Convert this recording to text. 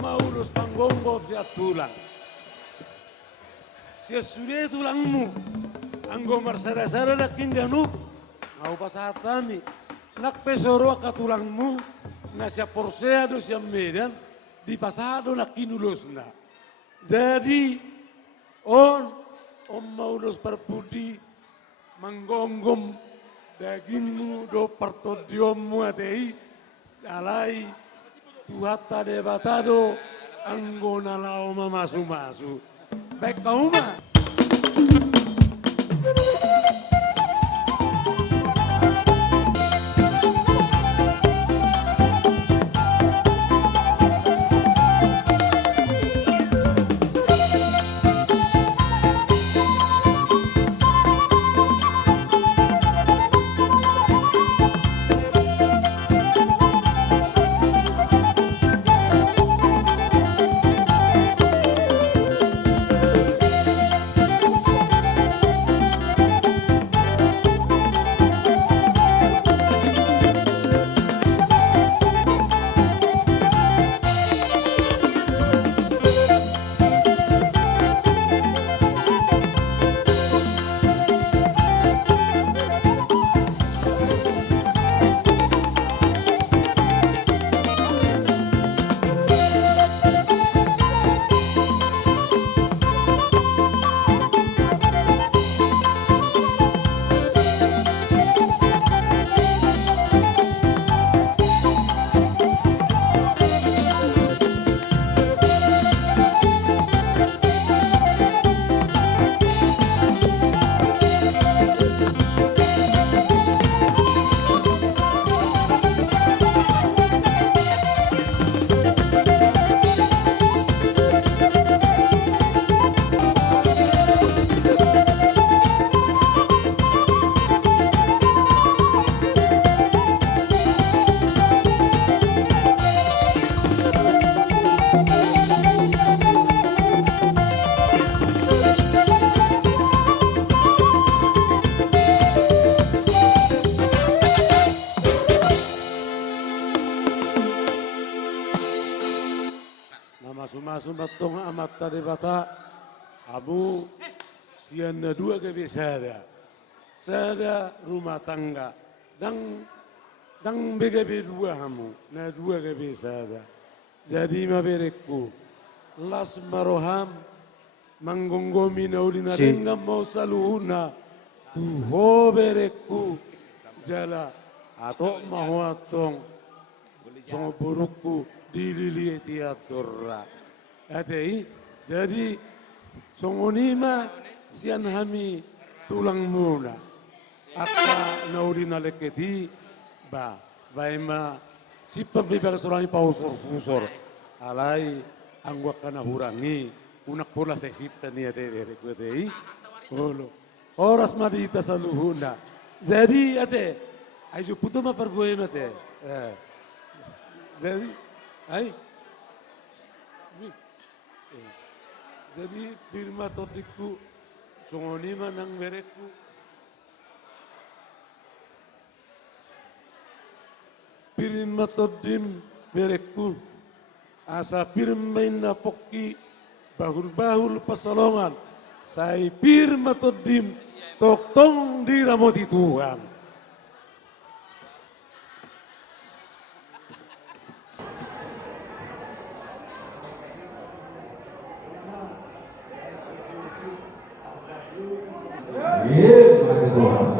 maulus panggonggo siya tulang. Siya sudah tulangmu. Anggo marsara-sara nak kingganu. Ngau pasatami. Nak pesoro ka tulangmu. Na siya porseado siya medan. Di pasado nak kinulos na. Jadi om maulus perpudi manggonggom dagingmu do partodiomu atei alai tuhata debatado anggona lao masu-masu. Baik kau mah. Masu matong amat tadi bata abu sian dua kebisada sada rumah tangga dang BGB dua hamu na dua kebisada jadi maberekku las maroham manggonggomi naulina renggam mau saluhuna tuho berekku jala atau mahuatong songo burukku dilili tiaturra. Atei, jadi songonima sian hami tulang muna. Aka naurina leketi ba baima si pembibar sorang pausor alai anggua kana hurangi unak pula sesipta ni ate rekutei olo oras madita saluhuna. Jadi ate ayo putu ma perbuena ate. Jadi jadi firma todiku songonima nang merekku firma todim merekku asa firma na pokki bahul pasolongan sai firma todim toktong diramoti Tuhan. Yeah,